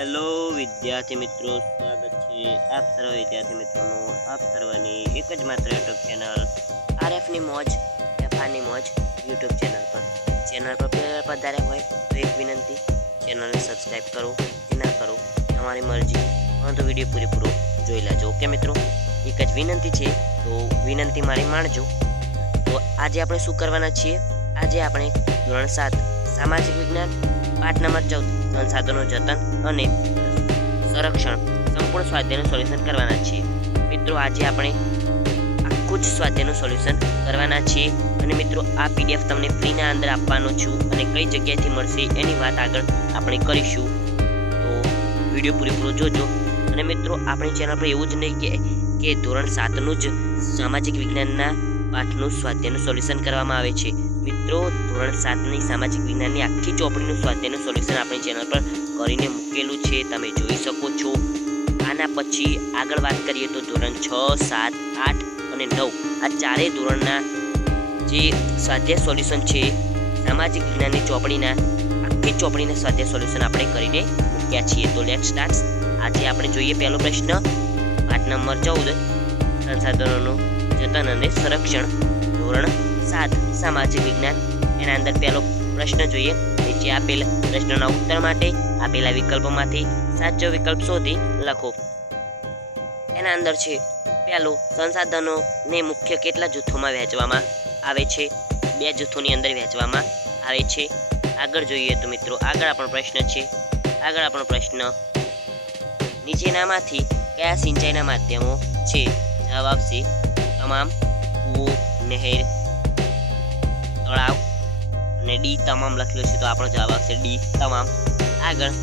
Hello વિદ્યાર્થી મિત્રો, સ્વાગત છે આપ સર્વ વિદ્યાર્થી મિત્રોનું આપ સર્વની એક જ માત્ર યુટ્યુબ ચેનલ આરએફની મોજ એફઆરની મોજ યુટ્યુબ ચેનલ પર પહેલા પધાર્યા હોય તો એક વિનંતી, ચેનલને સબસ્ક્રાઈબ કરો કે ના કરો તમારી મરજી, પરંતુ વિડીયો પૂરેપૂરો જોઈ લેજો. ઓકે મિત્રો, એક જ વિનંતી છે તો વિનંતી મારી માણજો. તો આજે આપણે શું કરવાના છીએ? આજે આપણે ધોરણ 7 સામાજિક વિજ્ઞાન પાઠ નંબર 14 સંસાધનો જતન અને સંરક્ષણ સંપૂર્ણ સ્વાધ્યાયનું સોલ્યુશન કરવાના છીએ. મિત્રો, આજે આપણે આખું જ સ્વાધ્યાયનું સોલ્યુશન કરવાના છીએ અને મિત્રો આ પીડીએફ તમને ફ્રીના અંદર આપવાનો છું અને કઈ જગ્યાએથી મળશે એની વાત આગળ આપણે કરીશું. તો વિડીયો પૂરેપૂરો જોજો. અને મિત્રો, આપણી ચેનલ પર એવું જ નહીં કે ધોરણ 7નું જ સામાજિક વિજ્ઞાનના પાઠનું સ્વાધ્યાયનું સોલ્યુશન કરવામાં આવે છે. મિત્રો, ધોરણ 7ની સામાજિક વિજ્ઞાનની આખી ચોપડીનું સ્વાધ્યાયનું સોલ્યુશન આપણી ચેનલ પર કરીને મૂકેલું છે, તમે જોઈ શકો છો. આના પછી આગળ વાત કરીએ તો ધોરણ 6, 7, 8 અને 9 આ ચારેય ધોરણના જે સ્વાધ્યાય સોલ્યુશન છે સામાજિક વિજ્ઞાનની ચોપડીના આખી ચોપડીના સ્વાધ્યાય સોલ્યુશન આપણે કરીને મૂક્યા છીએ. તો લેટ સ્ટાર્ટ. આજે આપણે જોઈએ પહેલો પ્રશ્ન, પાઠ નંબર 14 સંસાધનોનું જતન અને સંરક્ષણ, ધોરણ 7 સામાજિક વિજ્ઞાન. એના અંદર પહેલો પ્રશ્ન જોઈએ. નીચે આપેલ પ્રશ્નના ઉત્તર માટે આપેલા વિકલ્પોમાંથી સાચો વિકલ્પ શોધી લખો. એના અંદર છે પહેલું, સંસાધનોને મુખ્ય કેટલા જૂથોમાં વહેંચવામાં આવે છે? 2 જૂથોની અંદર વહેંચવામાં આવે છે. આગળ જોઈએ તો મિત્રો આગળ આપણો પ્રશ્ન, નીચેનામાંથી કયા સિંચાઈના માધ્યમો છે? જવાબ આવશે તમામ, કૂવો, નહેર, તળાવ અને ડી તમામ લખેલું છે, તો આપણો જવાબ આવશે ડી તમામ. આગળ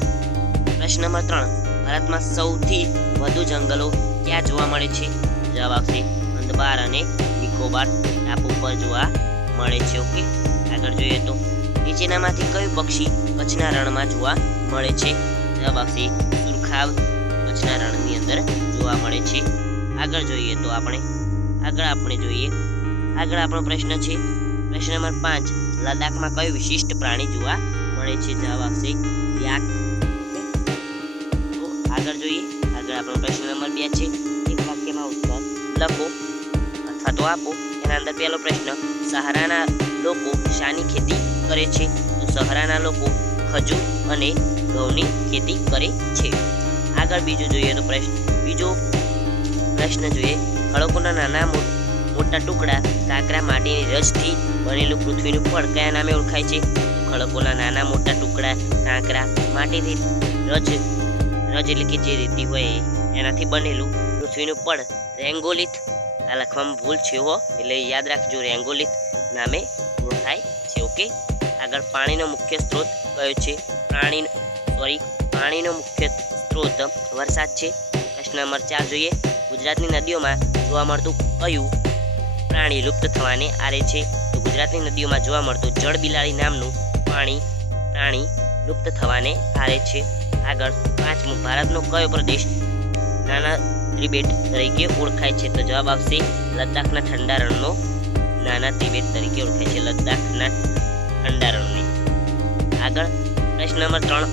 પ્રશ્ન નંબર 3, ભારતમાં સૌથી વધુ જંગલો ક્યાં જોવા મળે છે? જવાબ આવશે અંદમાન અને નિકોબાર ટાપુ પર જોવા મળે છે. ઓકે, આગળ જોઈએ તો નીચેનામાંથી કયું પક્ષી કચ્છના રણમાં જોવા મળે છે? જવાબ આવશે સુરખાબ કચ્છના રણની અંદર જોવા મળે છે. આગળ જોઈએ તો આગળ આપણો પ્રશ્ન છે પ્રશ્ન નંબર 5, લદ્દાખમાં કયું વિશિષ્ટ પ્રાણી જોવા મળે છે? જવાબ આવશે યાક. તો આગળ આપણો પ્રશ્ન નંબર 2 છે, એક વાક્યમાં ઉત્તર લખો અથવા તો આપો. એના અંદર પહેલો પ્રશ્ન, સહારાના લોકો શાની ખેતી કરે છે? તો સહારાના લોકો ખજૂર અને ઘઉંની ખેતી કરે છે. આગળ બીજો પ્રશ્ન જોઈએ, ખડકોના નાના મોટા ટુકડા કાંકરા માટીની રજથી બનેલું પૃથ્વીનું ફળ કયા નામે ઓળખાય છે? ખડકોના નાના મોટા ટુકડા કાંકરા માટીથી રજ એટલે કે જે રેતી હોય એનાથી બનેલું પૃથ્વીનું ફળ રેંગોલિથ. આ લખવામાં ભૂલ છે એટલે યાદ રાખજો, રેંગોલિથ નામે ઓળખાય છે. ઓકે, આગળ પાણીનો મુખ્ય સ્ત્રોત કયો છે? પાણીનો મુખ્ય સ્ત્રોત વરસાદ છે. પ્રશ્ન નંબર 4 જોઈએ, ગુજરાતની નદીઓમાં જોવા મળતું કયું પ્રાણી લુપ્ત થવાને આરે છે? તો ગુજરાતની નદીઓમાં જોવા મળતું જળબિલાડી નામનું પ્રાણી લુપ્ત થવાને આરે છે. આગળ 5મું, ભારતનો કયો પ્રદેશ નાના ત્રિબેટ તરીકે ઓળખાય છે? તો જવાબ આવશે લદ્દાખના ઠંડા રણનો નાના ત્રિબેટ તરીકે ઓળખાય છે, લદ્દાખના ઠંડા રણની. આગળ પ્રશ્ન નંબર 3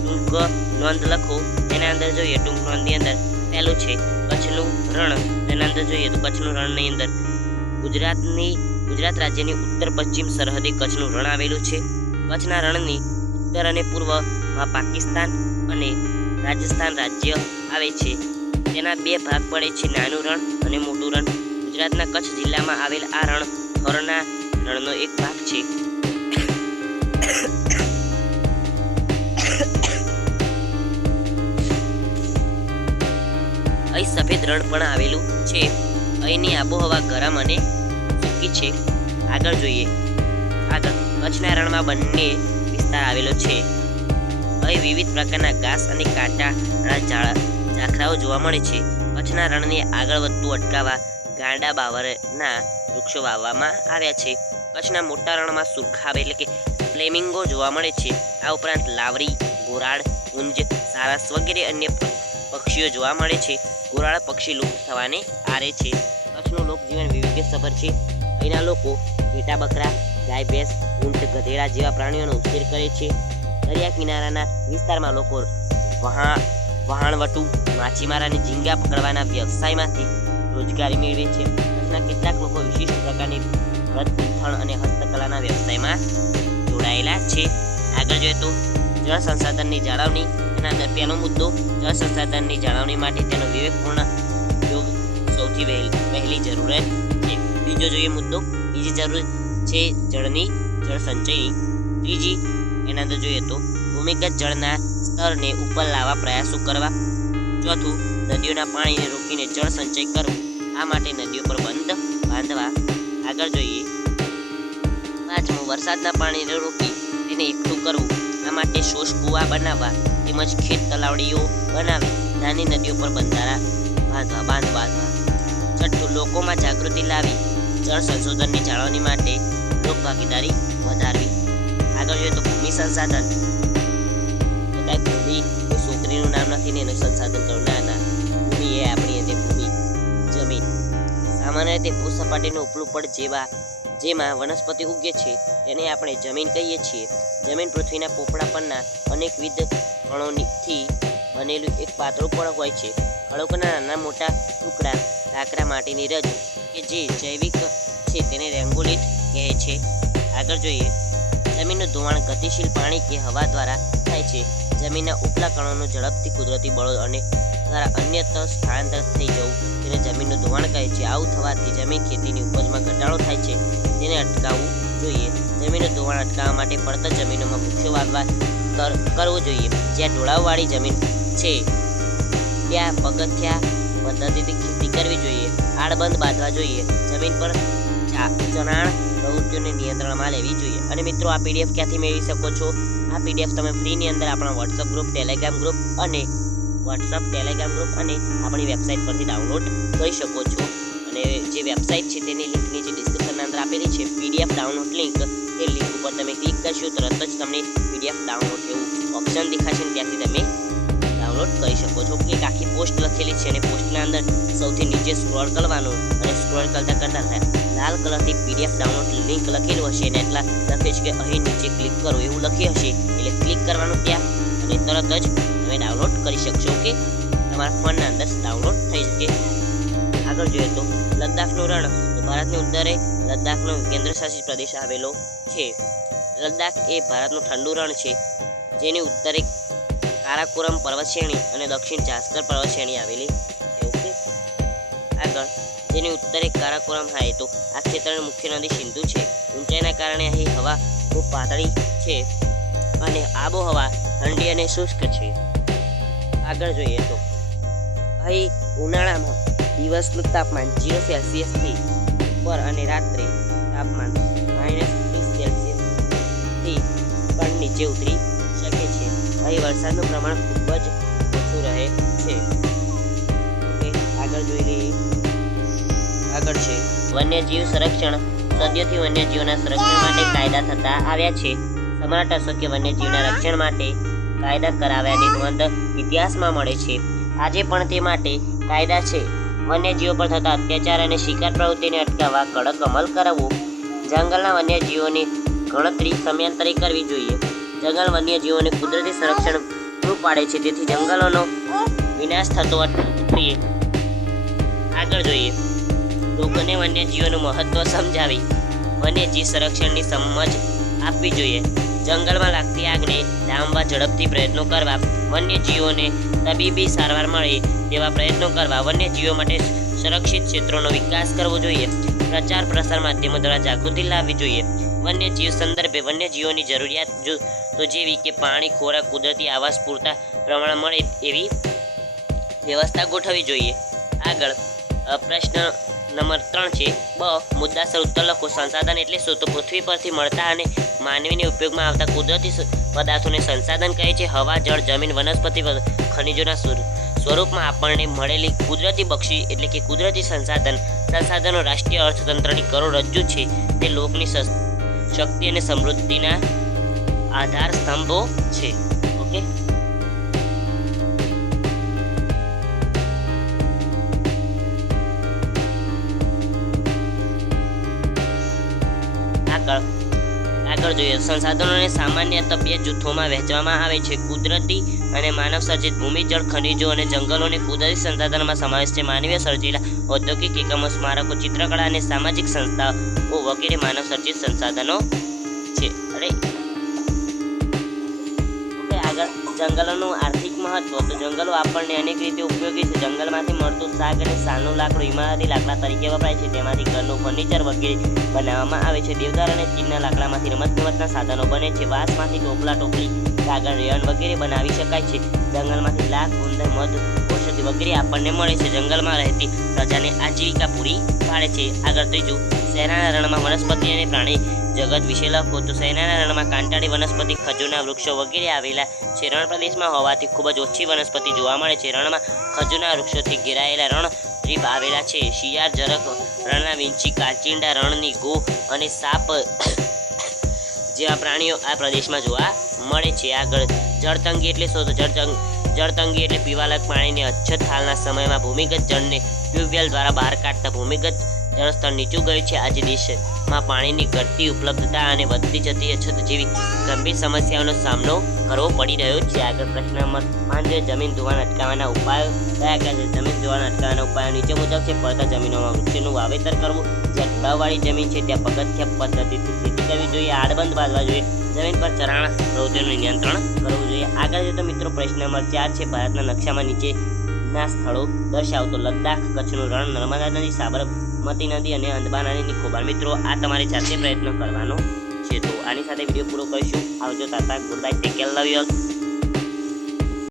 ટૂંક નોંધ લખો. એના અંદર જોઈએ ટૂંક નોંધની અંદર પહેલું છે કચ્છનું રણ. એના અંદર જોઈએ તો કચ્છનું રણની અંદર ગુજરાત રાજ્યની ઉત્તર પશ્ચિમ સરહદે કચ્છનું રણ આવેલું છે. કચ્છના રણની ઉત્તર અને પૂર્વમાં પાકિસ્તાન અને રાજસ્થાન રાજ્ય આવે છે. તેના 2 ભાગ પડે છે, નાનું રણ અને મોટું રણ. ગુજરાતના કચ્છ જિલ્લામાં આવેલ આ રણ થોરના રણનો એક ભાગ છે. અહીં સફેદ રણ પણ આવેલું છે. અહીંની આબોહવા ગરમ અને સૂકી છે. આગળ કચ્છના રણમાં બંને વિસ્તાર આવેલો છે. અહીં વિવિધ પ્રકારના ઘાસ અને કાંટાળા ઝાખરાઓ જોવા મળે છે. કચ્છના રણને આગળ વધતું અટકાવવા ગાંડા બાવરના વૃક્ષો વાવવામાં આવ્યા છે. કચ્છના મોટા રણમાં સુરખાબ એટલે કે ફ્લેમિંગો જોવા મળે છે. આ ઉપરાંત લાવરી, ગોરાડ, ઊંજ, સારસ વગેરે અન્ય પક્ષીઓ જોવા મળે છે. ગોરાડ પક્ષી લુપ્ત થવાને આરે છે. કચ્છનું લોકજીવન વૈવિધ્યસભર છે. અહીંના લોકો ઘેટા બકરા, ગાય ભેંસ, ઊંટ, ગધેડા જેવા પ્રાણીઓનો ઉછેર કરે છે. દરિયા કિનારાના વિસ્તારમાં લોકો વહાણવટુ, માછીમાર અને ઝીંગા પકડવાના વ્યવસાયમાંથી રોજગારી મેળવે છે. કચ્છના કેટલાક લોકો વિશિષ્ટ પ્રકારની ભરતગૂંથણ અને હસ્તકલાના વ્યવસાયમાં જોડાયેલા છે. આગળ જોઈએ તો જળ સંસાધનની જાળવણી. એના અંદર પહેલો મુદ્દો, જળ સંસાધનની જાળવણી માટે તેનો વિવેકપૂર્ણ ઉપયોગ સૌથી પહેલી જરૂરત છે. બીજો જોઈએ મુદ્દો, બીજી જરૂર છે જળ સંચયની. ત્રીજી એના અંદર જોઈએ તો ભૂમિગત જળના સ્તરને ઉપર લાવવા પ્રયાસો કરવા. ચોથું, નદીઓના પાણીને રોકીને જળ સંચય કરવો. આ માટે નદીઓ પર બંધ બાંધવા. આગળ જોઈએ પાંચમું, વરસાદના પાણીને રોકી તેને એકઠું કરવું. આ માટે શોષ કુવા બનાવવા તેમજ ખેત તલાવડીઓ બનાવી નાની નદીઓ પર બંધારા બાંધવા. છઠ્ઠું, લોકોમાં જાગૃતિ લાવી જળ સંશોધનની જાળવણી માટે લોકભાગીદારી વધારવી. આગળ જોઈએ તો ભૂમિ સંસાધન. ભૂમિ કોઈ છોકરીનું નામ નથી ને એનું સંસાધન કરવું. ના, ભૂમિ એ આપણી એટલે ભૂમિ, જમીન. સામાન્ય રીતે ભૂસપાટીનું ઉપલું પડ જેમાં વનસ્પતિ ઉગે છે તેને આપણે જમીન કહીએ છીએ. જમીન પૃથ્વીના પોપડા પરના અનેકવિધ કણોથી બનેલું એક પાતળું પડ હોય છે. ખડકોના નાના મોટા ટુકડા કાંકરા માટીની રજ કે જે જૈવિક છે તેને રેંગોલિટ કહે છે. આગળ જોઈએ જમીનનું ધોવાણ ગતિશીલ પાણી કે હવા દ્વારા થાય છે. જમીનના ઉપલા કણોનું ઝડપથી કુદરતી બળો અને દ્વારા અન્યત્ર સ્થળાંતર થઈ જવું તેને જમીનનું ધોવાણ કહે છે. આવું થવાથી જમીન ખેતીની ઉપજમાં ઘટાડો થાય છે, તેને અટકાવવું જોઈએ. જમીનનું ધોવાણ અટકાવવા માટે પડતર જમીનોમાં વૃક્ષો વાવવા કરવું જોઈએ. જ્યાં ઢોળાવવાળી જમીન છે ત્યાં પગથિયા પદ્ધતિથી ખેતી કરવી જોઈએ. આડબંધ બાંધવા જોઈએ. જમીન પર ચણાણ પ્રવૃત્તિઓને નિયંત્રણમાં લેવી જોઈએ. અને મિત્રો, આ પીડીએફ ક્યાંથી મેળવી શકો છો? આ પીડીએફ તમે ફ્રીની અંદર આપણા વોટ્સઅપ ગ્રુપ, ટેલિગ્રામ ગ્રુપ અને આપણી વેબસાઇટ પરથી ડાઉનલોડ કરી શકો છો. અને જે વેબસાઇટ છે તેની લિંક નીચે ડિસ્ક્રિપ્શનની અંદર આપેલી છે. પીડીએફ ડાઉનલોડ લિંક, તે લિંક ઉપર તમે ક્લિક કરશો તરત જ તમને પીડીએફ ડાઉનલોડ એવું ઓપ્શન દેખાશે ને ત્યાંથી તમે ડાઉનલોડ કરી શકો છો. એક આખી પોસ્ટ લખેલી છે અને પોસ્ટના અંદર સૌથી નીચે સ્ક્રોલ કરવાનું અને સ્ક્રોલ કરતાં લાલ કલરથી પીડીએફ ડાઉનલોડ લિંક લખેલું હશે અને એટલા લખે છે કે અહીં નીચે ક્લિક કરો એવું લખ્યું હશે. એટલે ક્લિક કરવાનું ત્યાં અને તરત જ તમે ડાઉનલોડ કરી શકશો. ઓકે, તમારા ફોનના અંદર ડાઉનલોડ થઈ શકે. આગળ જોઈએ તો લદ્દાખનું રણ. તો ભારતની ઉત્તરે લદ્દાખનો કેન્દ્રશાસિત પ્રદેશ આવેલો છે. લદ્દાખ એ ભારતનું ઠંડુ રણ છે જેની ઉત્તરે કારાકોરમ પર્વતશ્રેણી અને દક્ષિણ જાસ્કર પર્વતશ્રેણી આવેલી છે. ઓકે, આગળ જેની ઉત્તરે કારાકોરમ હાય તો આ ક્ષેત્રની મુખ્ય નદી સિંધુ છે. ઊંચાઈના કારણે અહીં હવા ખૂબ પાતળી છે અને આબોહવા ઠંડી અને શુષ્ક છે. આગળ જોઈએ તો અહીં ઉનાળામાં દિવસનું તાપમાન 0 સેલ્સિયસથી ઉપર અને રાત્રે તાપમાન -30 સેલ્સિયસથી પણ નીચે ઉતરી શકે છે. અહીં વરસાદનું પ્રમાણ ખૂબ જ ઓછું રહે છે. આગળ જોઈ લઈએ. આગળ છે વન્યજીવ સંરક્ષણ. સદીઓથી વન્યજીવોના સંરક્ષણ માટે કાયદા થતા આવ્યા છે. સમ્રાટ અશોકે વન્યજીવના રક્ષણ માટે કાયદા કરાવ્યાની નોંધ ઇતિહાસમાં મળે છે. આજે પણ તે માટે કાયદા છે. વન્યજીવો પર થતા અત્યાચાર અને શિકાર પ્રવૃત્તિને અટકાવવા કડક અમલ કરાવવો. જંગલના વન્યજીવોની ગણતરી સમયાંતરે કરવી જોઈએ. જંગલ વન્યજીવોને કુદરતી સંરક્ષણ પૂરું પાડે છે, તેથી જંગલોનો વિનાશ થતો અટકીએ. આગળ જોઈએ લોકોને વન્યજીવોનું મહત્વ સમજાવી વન્યજીવ સંરક્ષણની સમજ આપવી જોઈએ. જંગલમાં લાગતી આગને ડામવા ઝડપથી પ્રયત્નો કરવા. વન્યજીવોને તબીબી સારવાર મળે તેવા પ્રયત્નો કરવા. વન્યજીવો માટે સુરક્ષિત ક્ષેત્રોનો વિકાસ કરવો જોઈએ. પ્રચાર પ્રસાર માધ્યમો દ્વારા જાગૃતિ લાવવી જોઈએ. વન્યજીવ સંદર્ભે વન્યજીવોની જરૂરિયાત તો જેવી કે પાણી, ખોરાક, કુદરતી આવાસ પૂરતા પ્રમાણ મળે એવી વ્યવસ્થા ગોઠવવી જોઈએ. આગળ પ્રશ્ન નંબર 3 છે. મુદ્દાસર ઉત્તર લખો. સંસાધન એટલે શું? તો પૃથ્વી પરથી મળતા અને માનવીને ઉપયોગમાં આવતા કુદરતી પદાર્થોને સંસાધન કહે છે. હવા, જળ, જમીન, વનસ્પતિ, ખનિજોના સ્વરૂપમાં આપણને મળેલી કુદરતી બક્ષી એટલે કે કુદરતી સંસાધનો રાષ્ટ્રીય અર્થતંત્રની કરોડરજ્જુ છે. તે લોકની શક્તિ અને સમૃદ્ધિના આધાર સ્તંભો છે. ઓકે, આગળ આગળ જોઈએ સંસાધનોને સામાન્યતઃ બે જૂથોમાં વહેંચવામાં આવે છે કુદરતી અને માનવ સર્જિત ભૂમિ જળ ખનિજો અને જંગલોને કુદરતી સંસાધનોમાં સમાવેશ છે માનવીય સર્જેલા ઔદ્યોગિક એકમો સ્મારકો ચિત્રકળા અને સામાજિક સંસ્થાઓ વગેરે માનવ સર્જિત સંસાધનો છે આગળ જંગલોનું આર્થિક મહત્વ તો જંગલો આપણને અનેક રીતે ઉપયોગી છે જંગલમાંથી મળતું શાક અને સાલનું લાકડું ઇમારતી લાકડા તરીકે વપરાય છે તેમાંથી ઘરનું ફર્નિચર વગેરે બનાવવામાં આવે છે દેવદાર અને ચીનના લાકડામાંથી રમતગમતના સાધનો બને છે વાંસમાંથી ટોપલા ટોપલી કાગળ રેયન વગેરે બનાવી શકાય છે જંગલમાંથી લાખ ગુંદર મધ ઔષધિ વગેરે આપણને મળે છે જંગલમાં રહેતી પ્રજાને આજીવિકા પૂરી પાડે છે આગળ ત્રીજું શહેરના રણમાં વનસ્પતિ અને પ્રાણી જગત વિશે લખો તો શહેરના રણમાં કાંટાળી વનસ્પતિ ખજૂરના વૃક્ષો વગેરે આવેલા છે રણ પ્રદેશમાં હોવાથી ખૂબ જ ઓછી વનસ્પતિ જોવા મળે છે રણમાં ખજૂરના વૃક્ષોથી ઘેરાયેલા રણ દ્વીપ આવેલા છે શિયાળ ઝરખ રણના વીંછી કાચિંડા રણની ગો અને સાપ જેવા પ્રાણીઓ આ પ્રદેશમાં જોવા મળે છે આગળ જળતંગી એટલે શું તો જળતંગી એટલે પીવાલાયક પાણીની અછત હાલના સમયમાં ભૂમિગત જળને ટ્યુબવેલ દ્વારા બહાર કાઢતા ભૂમિગત જળસ્તર નીચું ગયું છે આજે દેશમાં પાણીની ઘટતી ઉપલબ્ધતા અને વધતી જતી અછત જેવી ગંભીર સમસ્યાઓનો સામનો કરવો પડી રહ્યો છે આગળ પ્રશ્ન નંબર 5 જમીન ધોવાણ અટકાવવાના ઉપાયો કયા કયા છે જમીન ધોવાણ અટકાવવાના ઉપાયો નીચે મુજબ છે પડતર જમીનોમાં વૃક્ષોનું વાવેતર કરવું જ્યાં ઢોળાવવાળી જમીન છે ત્યાં પગથિયા પદ્ધતિથી ખેતી કરવી જોઈએ આડબંધ બાંધવા જોઈએ જમીન પર ચરાણ પ્રવૃત્તિઓનું નિયંત્રણ કરવું જોઈએ આગળ જતો મિત્રો પ્રશ્ન નંબર 4 છે ભારતના નકશામાં નીચેના સ્થળો દર્શાવતો લદ્દાખ કચ્છનું રણ નર્મદા નદી સાબરમતી નદી અને અંદમાન અને નિકોબાર મિત્રો આ તમારે જાતે પ્રયત્ન કરવાનો છે તો આની સાથે વિડીયો પૂરો કરીશું આવજો tata good bye take care love you all